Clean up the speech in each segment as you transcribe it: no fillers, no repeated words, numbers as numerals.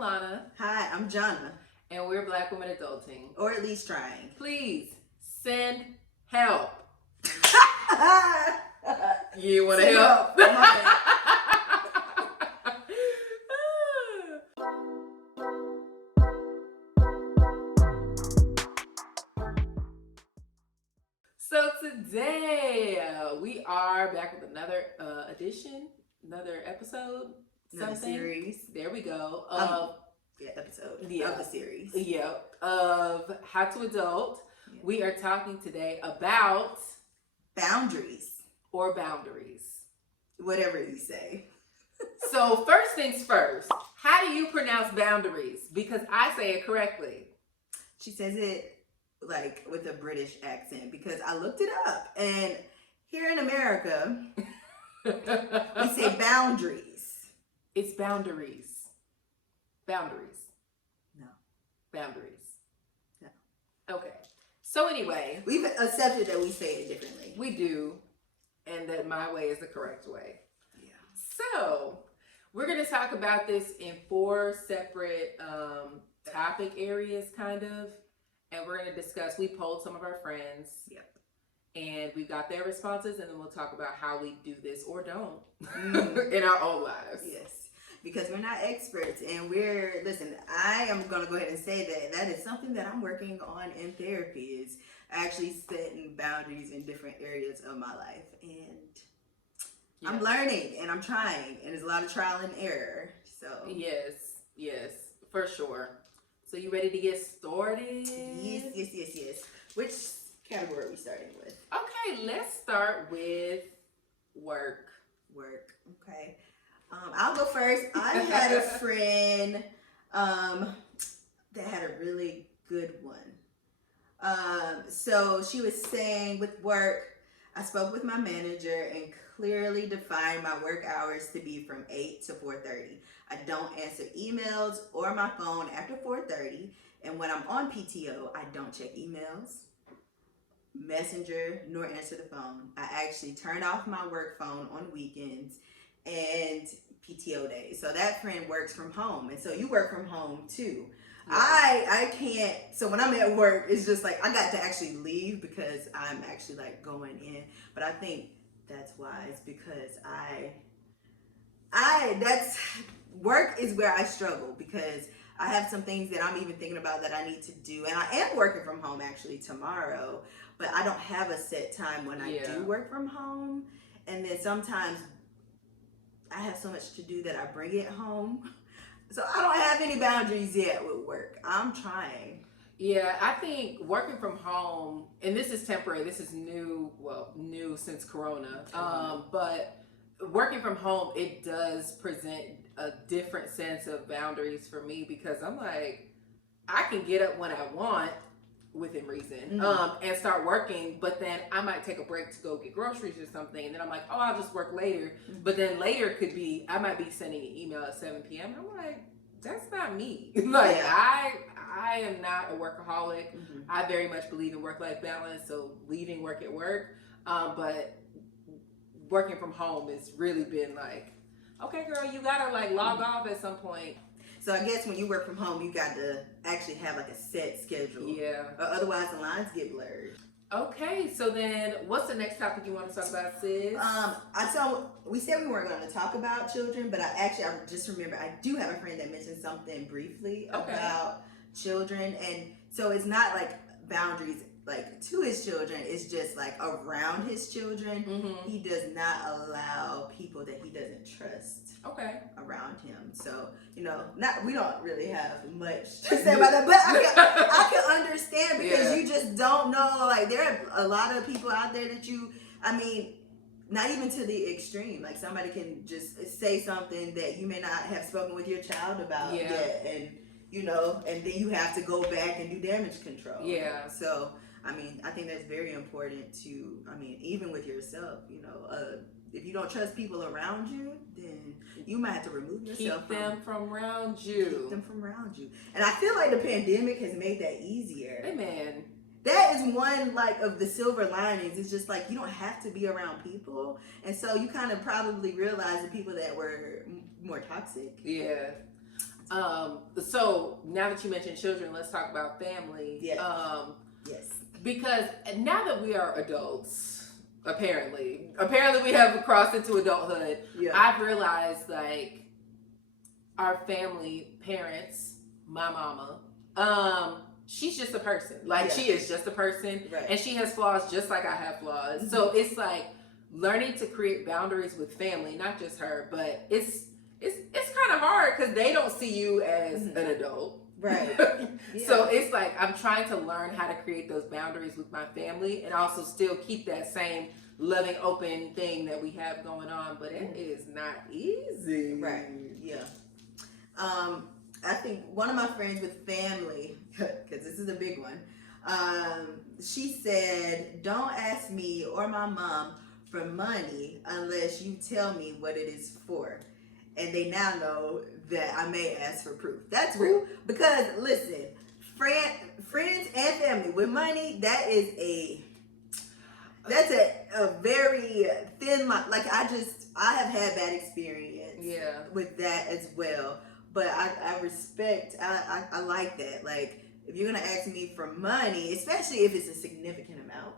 Alana. Hi, I'm Jonna. And we're Black Women Adulting. Or at least trying. Please send help. You want to help? So today we are back with another edition, another episode, another series. There we go. Episode of the series. Yeah, of How to Adult. Yeah. We are talking today about boundaries or boundaries, whatever you say. So first things first, how do you pronounce boundaries? Because I say it correctly. She says it like with a British accent because I looked it up, and here in America we say boundaries. It's boundaries. Boundaries. No. Boundaries. No. Okay. So anyway, we've accepted that we say it differently. We do, and that my way is the correct way. Yeah. So we're going to talk about this in 4 separate topic areas, kind of. And we're going to discuss, we polled some of our friends. Yep. And we got their responses, and then we'll talk about how we do this or don't in our own lives. Yes. Because we're not experts, and listen, I am going to go ahead and say that is something that I'm working on in therapy, is actually setting boundaries in different areas of my life. And I'm learning, and I'm trying, and there's a lot of trial and error. So Yes, for sure. So you ready to get started? Yes. Which category are we starting with? Okay, let's start with work. Okay. I'll go first. I had a friend that had a really good one. So she was saying with work, I spoke with my manager and clearly defined my work hours to be from 8 to 4:30. I don't answer emails or my phone after 4:30. And when I'm on PTO, I don't check emails, Messenger, nor answer the phone. I actually turn off my work phone on weekends and PTO days. So that friend works from home, and so you work from home too. Yeah. I can't. So when I'm at work, it's just like I got to actually leave because I'm actually like going in. But I think that's wise because that's work is where I struggle because I have some things that I'm even thinking about that I need to do, and I am working from home actually tomorrow. But I don't have a set time when I do work from home, and then sometimes I have so much to do that I bring it home. So I don't have any boundaries yet with work. I'm trying. Yeah, I think working from home, and this is temporary, this is new since Corona. But working from home, it does present a different sense of boundaries for me because I'm like, I can get up when I want within reason, and start working, but then I might take a break to go get groceries or something, and then I'm like, oh, I'll just work later. But then later could be, I might be sending an email at 7 p.m. I'm like, that's not me. I am not a workaholic. I very much believe in work-life balance, so leaving work at work, but working from home has really been like, okay, girl, you gotta like log off at some point. So I guess when you work from home, you got to actually have like a set schedule. Yeah. Or otherwise the lines get blurred. Okay, so then what's the next topic you want to talk about, sis? We said we weren't going to talk about children, but I just remember I do have a friend that mentioned something briefly about children. And so it's not like boundaries like to his children, it's just like around his children. He does not allow people that he doesn't trust around him. So, we don't really have much to say about that, but I can understand because you just don't know, like there are a lot of people out there that not even to the extreme, like somebody can just say something that you may not have spoken with your child about yet, and and then you have to go back and do damage control. Yeah. So I think that's very important to, even with yourself, if you don't trust people around you, then you might have to remove yourself. Keep them from around you. And I feel like the pandemic has made that easier. Amen. That is one of the silver linings. It's just like you don't have to be around people. And so you kind of probably realize the people that were more toxic. Yeah. So now that you mentioned children, let's talk about family. Yeah. Yes. Because now that we are adults, apparently we have crossed into adulthood. Yeah. I've realized like our family, parents, my mama, she's just a person. Like Yeah. she is just a person, Right. and she has flaws just like I have flaws. Mm-hmm. So it's like learning to create boundaries with family, not just her, but it's kind of hard because they don't see you as Mm-hmm. an adult. Right. So it's like I'm trying to learn how to create those boundaries with my family and also still keep that same loving, open thing that we have going on, but it is not easy. Right. Yeah. I think one of my friends with family, because this is a big one, she said, "Don't ask me or my mom for money unless you tell me what it is for." And they now know that I may ask for proof. That's real. Because listen, friends and family with money, that's a very thin line. Like I have had bad experience with that as well. But I respect, I like that. Like if you're gonna ask me for money, especially if it's a significant amount.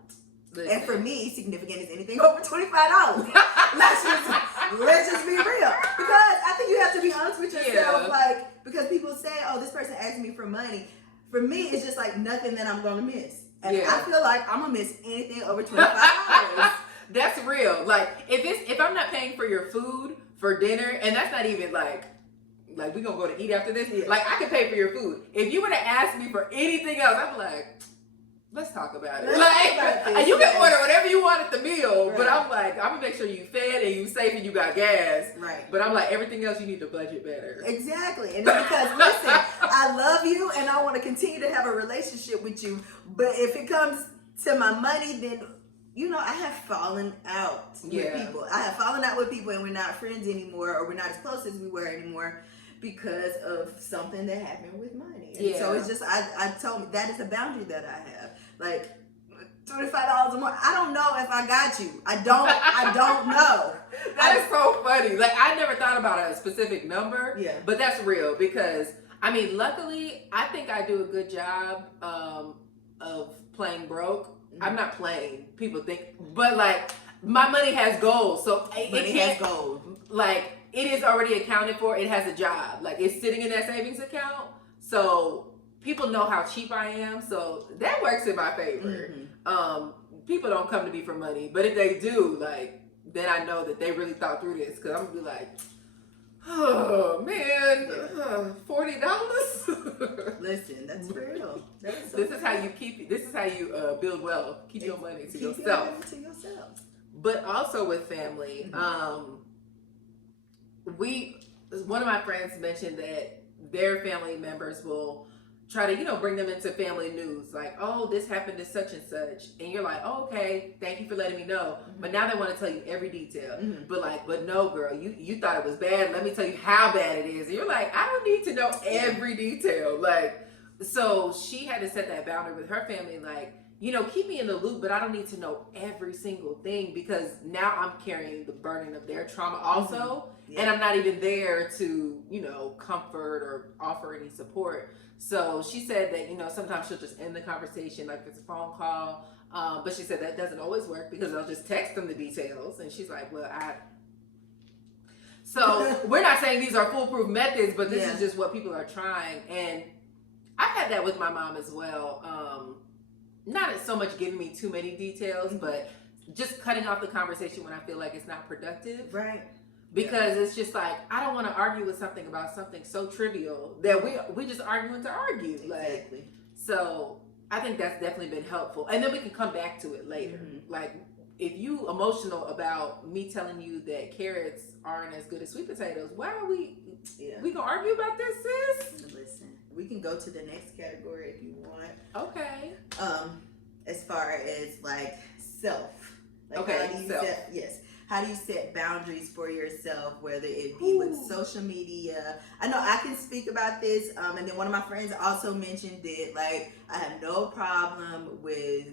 Listen. And for me, significant is anything over $25. let's just be real. Because I think you have to be honest with yourself. Yeah. Like, because people say, "Oh, this person asked me for money." For me, it's just like nothing that I'm gonna miss. And Yeah. I feel like I'm gonna miss anything over $25. That's real. Like if I'm not paying for your food for dinner, and that's not even like we gonna go to eat after this. Yeah. Like I can pay for your food. If you were to ask me for anything else, I'd be like, let's talk about it. Let's like talk about this, you can yes. order whatever you want at the meal, Right. but I'm like, I'm gonna make sure you fed and you safe and you got gas. Right. But I'm like, everything else you need to budget better. Exactly. And it's because, listen, I love you and I want to continue to have a relationship with you. But if it comes to my money, then, I have fallen out with people. I have fallen out with people and we're not friends anymore, or we're not as close as we were anymore because of something that happened with money. And so it's just, I told me that is a boundary that I have. Like, $25 or more. I don't know if I got you. I don't know. That is so funny. Like I never thought about a specific number. Yeah. But that's real because luckily I think I do a good job of playing broke. Mm-hmm. I'm not playing. People think, but like my money has goals, so Money has gold. Like it is already accounted for. It has a job. Like it's sitting in that savings account. So people know how cheap I am. So that works in my favor. Mm-hmm. People don't come to me for money, but if they do, like, then I know that they really thought through this. Cause I'm gonna be like, oh man, $40. Listen, that's real. That's so This is how real. you keep. This is how you build wealth. Keep your money to Keep your yourself. money to yourself. But also with family, one of my friends mentioned that their family members will try to, bring them into family news. Like, oh, this happened to such and such. And you're like, oh, okay, thank you for letting me know. But now they want to tell you every detail. But no, girl, you thought it was bad. Let me tell you how bad it is. And you're like, I don't need to know every detail. Like, so she had to set that boundary with her family. Like, keep me in the loop, but I don't need to know every single thing because now I'm carrying the burden of their trauma also. And I'm not even there to, comfort or offer any support. So she said that, sometimes she'll just end the conversation, like if it's a phone call. But she said that doesn't always work because I'll just text them the details. And she's like, so we're not saying these are foolproof methods, but this is just what people are trying. And I've had that with my mom as well. Not so much giving me too many details, but just cutting off the conversation when I feel like it's not productive. Right. Because it's just like, I don't want to argue with something about something so trivial that we just arguing to argue. Exactly. Like, so I think that's definitely been helpful. And then we can come back to it later. Like, if you emotional about me telling you that carrots aren't as good as sweet potatoes, why are we gonna argue about this, sis? Listen, we can go to the next category if you want. Okay. As far as like self. Like Okay, how do you self. how do you set boundaries for yourself, whether it be with social media? I know I can speak about this, and then one of my friends also mentioned it. Like, I have no problem with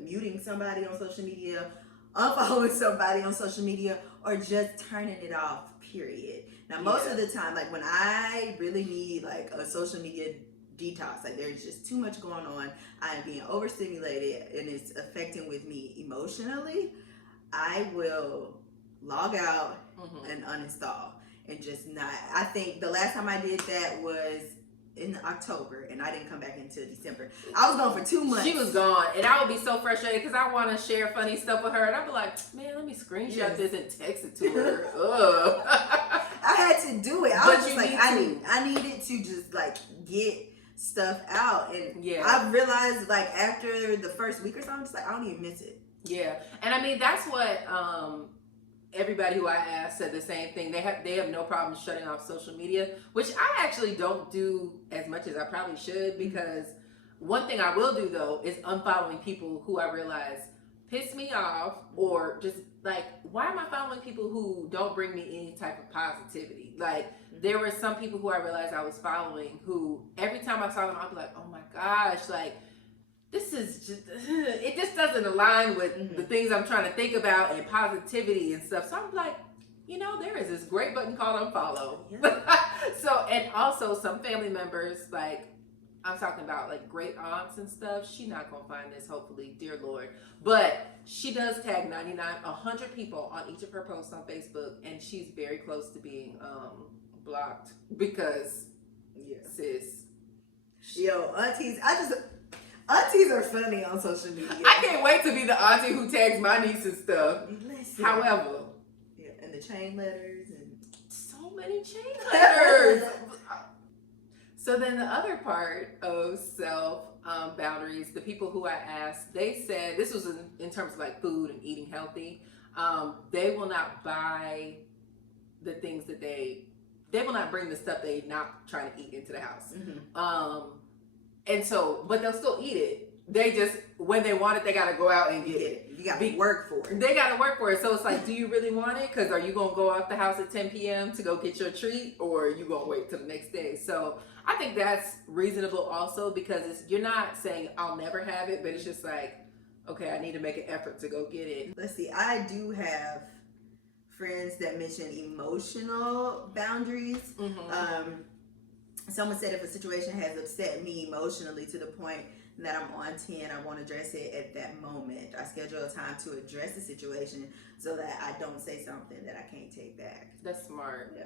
muting somebody on social media, unfollowing somebody on social media, or just turning it off, period. Now, most of the time, like when I really need like a social media detox, like there's just too much going on, I'm being overstimulated and it's affecting with me emotionally, I will log out and uninstall and just not. I think the last time I did that was in October, and I didn't come back until December. I was gone for 2 months. She was gone, and I would be so frustrated because I want to share funny stuff with her, and I'd be like, man, let me screenshot this and text it to her. Ugh. I had to do it. I was just like, I needed to just like get stuff out, and I realized like after the first week or something, I'm just like, I don't even miss it. Yeah, and I mean that's what everybody who I asked said the same thing. They have no problem shutting off social media, which I actually don't do as much as I probably should, because one thing I will do though is unfollowing people who I realize piss me off, or just like, why am I following people who don't bring me any type of positivity? Like there were some people who I realized I was following who every time I saw them I'd be like, oh my gosh, like this is just, it just doesn't align with the things I'm trying to think about and positivity and stuff. So I'm like, you know, there is this great button called unfollow. Yeah. So, and also some family members, like I'm talking about like great aunts and stuff. She's not going to find this, hopefully, dear Lord. But she does tag 100 people on each of her posts on Facebook. And she's very close to being blocked because, sis. Yo, aunties are funny on social media. I can't wait to be the auntie who tags my niece and stuff. Listen. However. Yeah, and the chain letters and so many chain letters. So then the other part of self boundaries, the people who I asked, they said, this was in terms of like food and eating healthy, they will not buy the things that they will not bring the stuff they're not trying to eat into the house. And so, but they'll still eat it. They just, when they want it, they got to go out and get it. You got to work for it. They got to work for it. So it's like, do you really want it? Because are you going to go out the house at 10 p.m. to go get your treat, or are you going to wait till the next day? So I think that's reasonable also, because you're not saying I'll never have it, but it's just like, okay, I need to make an effort to go get it. Let's see. I do have friends that mention emotional boundaries. Someone said if a situation has upset me emotionally to the point that I'm on 10, I won't address it at that moment. I schedule a time to address the situation so that I don't say something that I can't take back. That's smart. Yeah.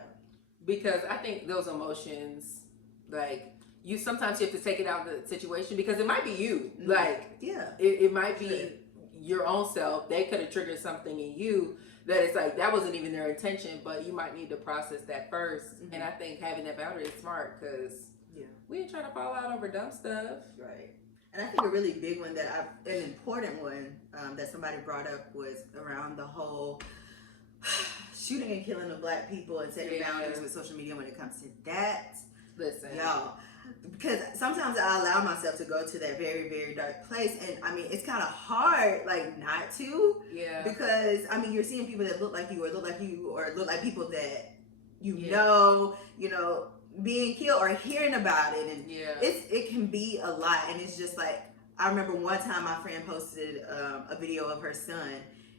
Because I think those emotions, like, sometimes you have to take it out of the situation, because it might be you. Like, it might be your own self. They could have triggered something in you that it's like, that wasn't even their intention, but you might need to process that first. And I think having that boundary is smart, because we ain't trying to fall out over dumb stuff. Right. And I think a really big one an important one that somebody brought up was around the whole shooting and killing of Black people and setting boundaries with social media when it comes to that. Listen, y'all, because sometimes I allow myself to go to that very, very dark place, and I mean, it's kind of hard, like, not to. Yeah. Because I mean, you're seeing people that look like you, or look like people that you know, being killed, or hearing about it, and it can be a lot. And it's just like, I remember one time my friend posted a video of her son,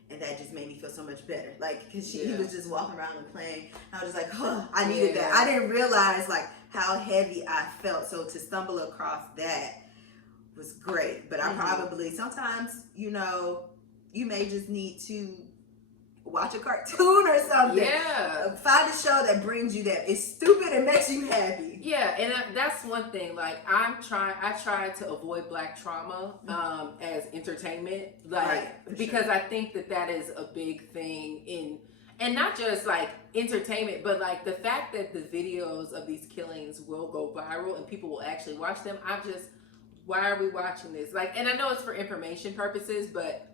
and that just made me feel so much better. Like, because he was just walking around and playing. I was just like, I needed that. I didn't realize, like, how heavy I felt. So to stumble across that was great. But I probably, sometimes, you may just need to watch a cartoon or something. Yeah. Find a show that brings you that. It's stupid and makes you happy. Yeah, and that's one thing. Like, I try to avoid Black trauma as entertainment. Like, because I think that is a big thing and not just like entertainment, but like the fact that the videos of these killings will go viral and people will actually watch them. Why are we watching this? Like, and I know it's for information purposes, but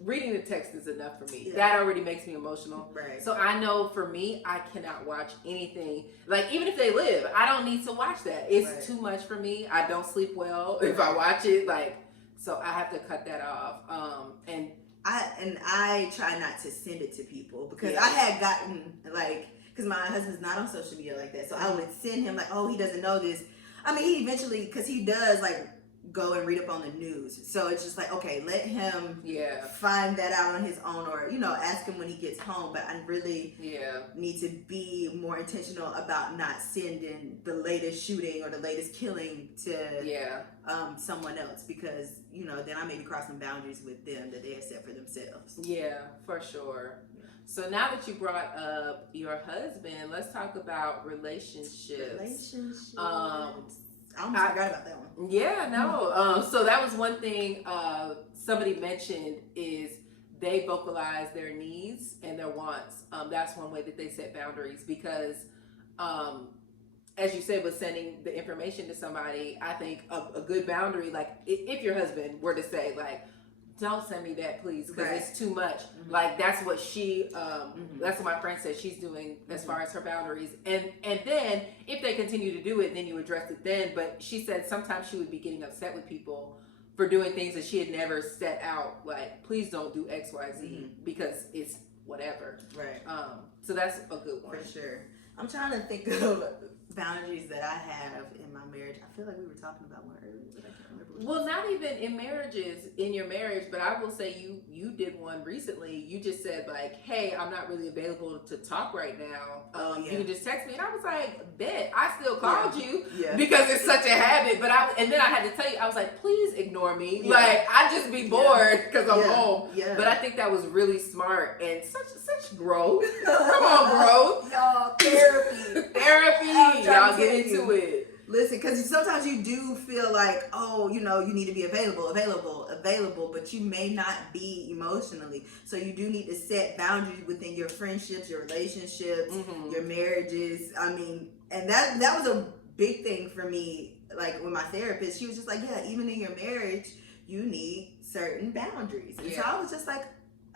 reading the text is enough for me. Yeah. That already makes me emotional. Right. So I know for me, I cannot watch anything. Like, even if they live, I don't need to watch that. It's too much for me. I don't sleep well if I watch it. Like, so I have to cut that off. And I try not to send it to people, because I had gotten, like, because my husband's not on social media like that, so I would send him like, oh, he doesn't know this. I mean, he eventually, because he does like go and read up on the news. So it's just like, okay, let him Yeah. find that out on his own, or ask him when he gets home. But I really Yeah. need to be more intentional about not sending the latest shooting or the latest killing to Yeah. someone else, because then I may be crossing boundaries with them that they have set for themselves. Yeah, for sure. So now that you brought up your husband, let's talk about relationships. I almost forgot about that one. Yeah, no. So that was one thing somebody mentioned, is they vocalize their needs and their wants. That's one way that they set boundaries, because as you said, with sending the information to somebody, I think a good boundary, like if your husband were to say, like, don't send me that, please, because Right. it's too much. Mm-hmm. Like, that's what that's what my friend said she's doing as far as her boundaries. And then if they continue to do it, then you address it then. But she said sometimes she would be getting upset with people for doing things that she had never set out, like, please don't do X, Y, Z, because it's whatever. Right. So that's a good one. For sure. I'm trying to think of boundaries that I have in my marriage. I feel like we were talking about one earlier, but I can't remember. Well, not even in your marriage, but I will say you did one recently. You just said, like, hey, I'm not really available to talk right now. You can just text me. And I was like, bet. I still called you because it's such a habit. But then I had to tell you, I was like, please ignore me. Yeah. Like, I just be bored because I'm home. Yeah. But I think that was really smart and such growth. Come on, growth. Y'all, therapy. Y'all get into it. Listen, because sometimes you do feel like, oh, you need to be available, but you may not be emotionally. So you do need to set boundaries within your friendships, your relationships, your marriages. I mean, and that was a big thing for me. Like with my therapist, she was just like, yeah, even in your marriage, you need certain boundaries. And so I was just like,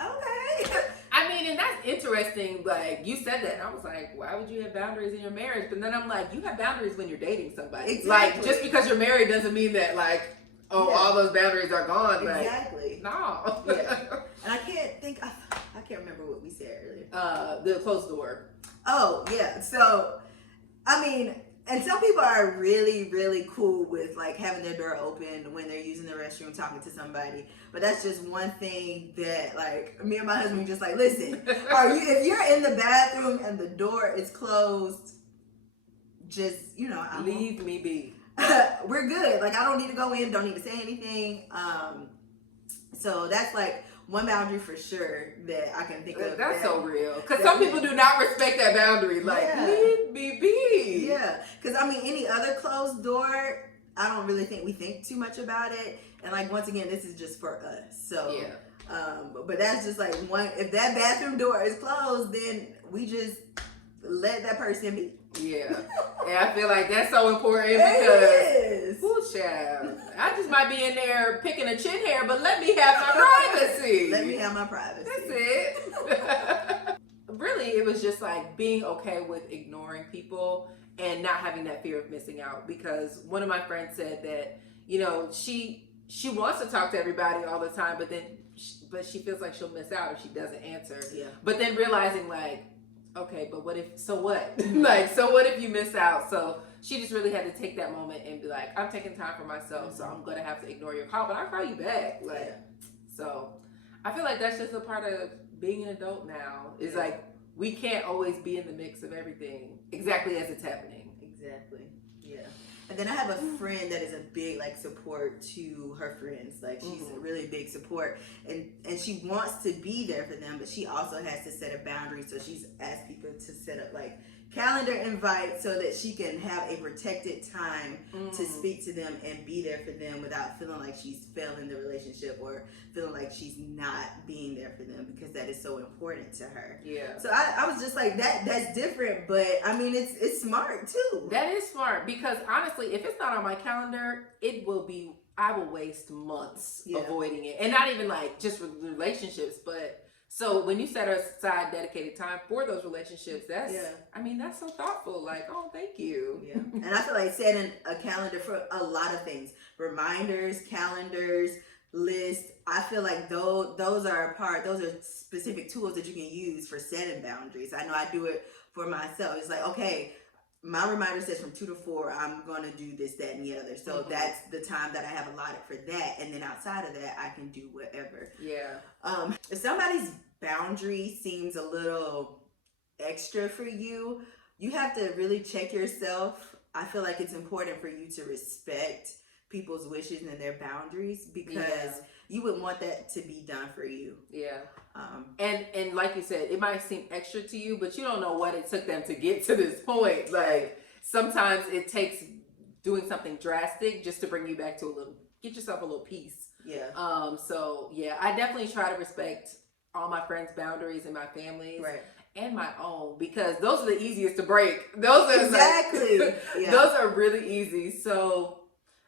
okay. I mean, and that's interesting. Like, you said that, and I was like, why would you have boundaries in your marriage? But then I'm like, you have boundaries when you're dating somebody. Exactly. Like, just because you're married doesn't mean that, like, all those boundaries are gone. Exactly. Like, no. Yeah. And I can't remember what we said earlier. The closed door. Oh, yeah. So, I mean, and some people are really, really cool with, like, having their door open when they're using the restroom, talking to somebody. But that's just one thing that, like, me and my husband just like, listen, if you're in the bathroom and the door is closed, just, leave me be. We're good. Like, I don't need to go in, don't need to say anything. So that's like one boundary for sure that I can think of. That's so real. Because some people do not respect that boundary. Like, leave me be. Yeah. Because, I mean, any other closed door, I don't really think we think too much about it. And, like, once again, this is just for us. So, but that's just like one, if that bathroom door is closed, then we just let that person be. Yeah. And I feel like that's so important because, child, I just might be in there picking a chin hair, but let me have my privacy. Let me have my privacy. That's it. Really, it was just like being okay with ignoring people and not having that fear of missing out, because one of my friends said that, she wants to talk to everybody all the time, but she feels like she'll miss out if she doesn't answer. Yeah. But then realizing, like, okay, but so what? Like, so what if you miss out? So she just really had to take that moment and be like, I'm taking time for myself, so I'm going to have to ignore your call, but I'll call you back. Like, so I feel like that's just a part of being an adult now. Is like, we can't always be in the mix of everything exactly as it's happening. Exactly. Yeah. And then I have a friend that is a big, like, support to her friends. Like, she's a really big support, and she wants to be there for them, but she also has to set a boundary. So she's asked people to set up, like, calendar invites so that she can have a protected time to speak to them and be there for them without feeling like she's failing the relationship or feeling like she's not being there for them, because that is so important to her. Yeah. So I was just like, that's different, but I mean, it's smart too. That is smart, because honestly, if it's not on my calendar, I will waste months avoiding it. And not even like just with relationships, but so when you set aside dedicated time for those relationships, that's so thoughtful. Like, oh, thank you. Yeah. And I feel like setting a calendar for a lot of things, reminders, calendars, lists, I feel like those are specific tools that you can use for setting boundaries. I know I do it for myself. It's like, okay, my reminder says from 2 to 4, I'm gonna do this, that, and the other. So that's the time that I have allotted for that. And then outside of that, I can do whatever. Yeah. If somebody's boundary seems a little extra for you, you have to really check yourself. I feel like it's important for you to respect people's wishes and their boundaries, because you would want that to be done for you. Yeah. And like you said, it might seem extra to you, but you don't know what it took them to get to this point. Like, sometimes it takes doing something drastic just to bring you back to get yourself a little peace. Yeah. So yeah, I definitely try to respect all my friends' boundaries and my family's. Right. And my own, because those are the easiest to break. Those are exactly. Yeah. Those are really easy. So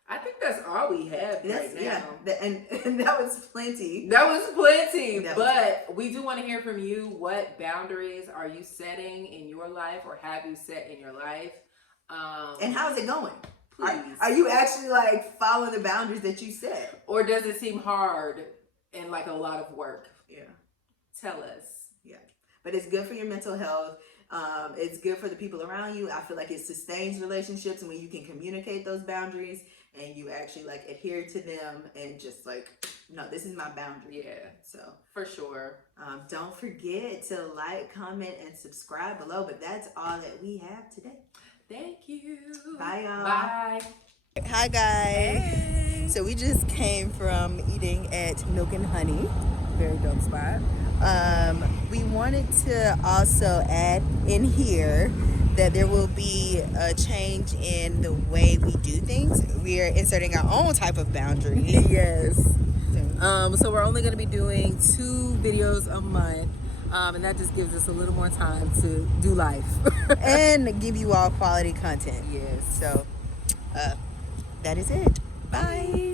I think that's all we have right now. Yeah, and that was plenty. That was plenty. But we do want to hear from you. What boundaries are you setting in your life, or have you set in your life? And how's it going? Please. Are you actually like following the boundaries that you set? Or does it seem hard and like a lot of work? Yeah. Tell us. Yeah. But it's good for your mental health. It's good for the people around you. I feel like it sustains relationships, and when you can communicate those boundaries and you actually like adhere to them and just like, no, this is my boundary. Yeah. So for sure. Don't forget to like, comment, and subscribe below. But that's all that we have today. Thank you. Bye, y'all. Bye. Hi, guys. Hey. So we just came from eating at Milk and Honey. Very dope spot. We wanted to also add in here that there will be a change in the way we do things. We are inserting our own type of boundary. Yes. So we're only going to be doing 2 videos a month. And that just gives us a little more time to do life. And give you all quality content. Yes. So, that is it. Bye.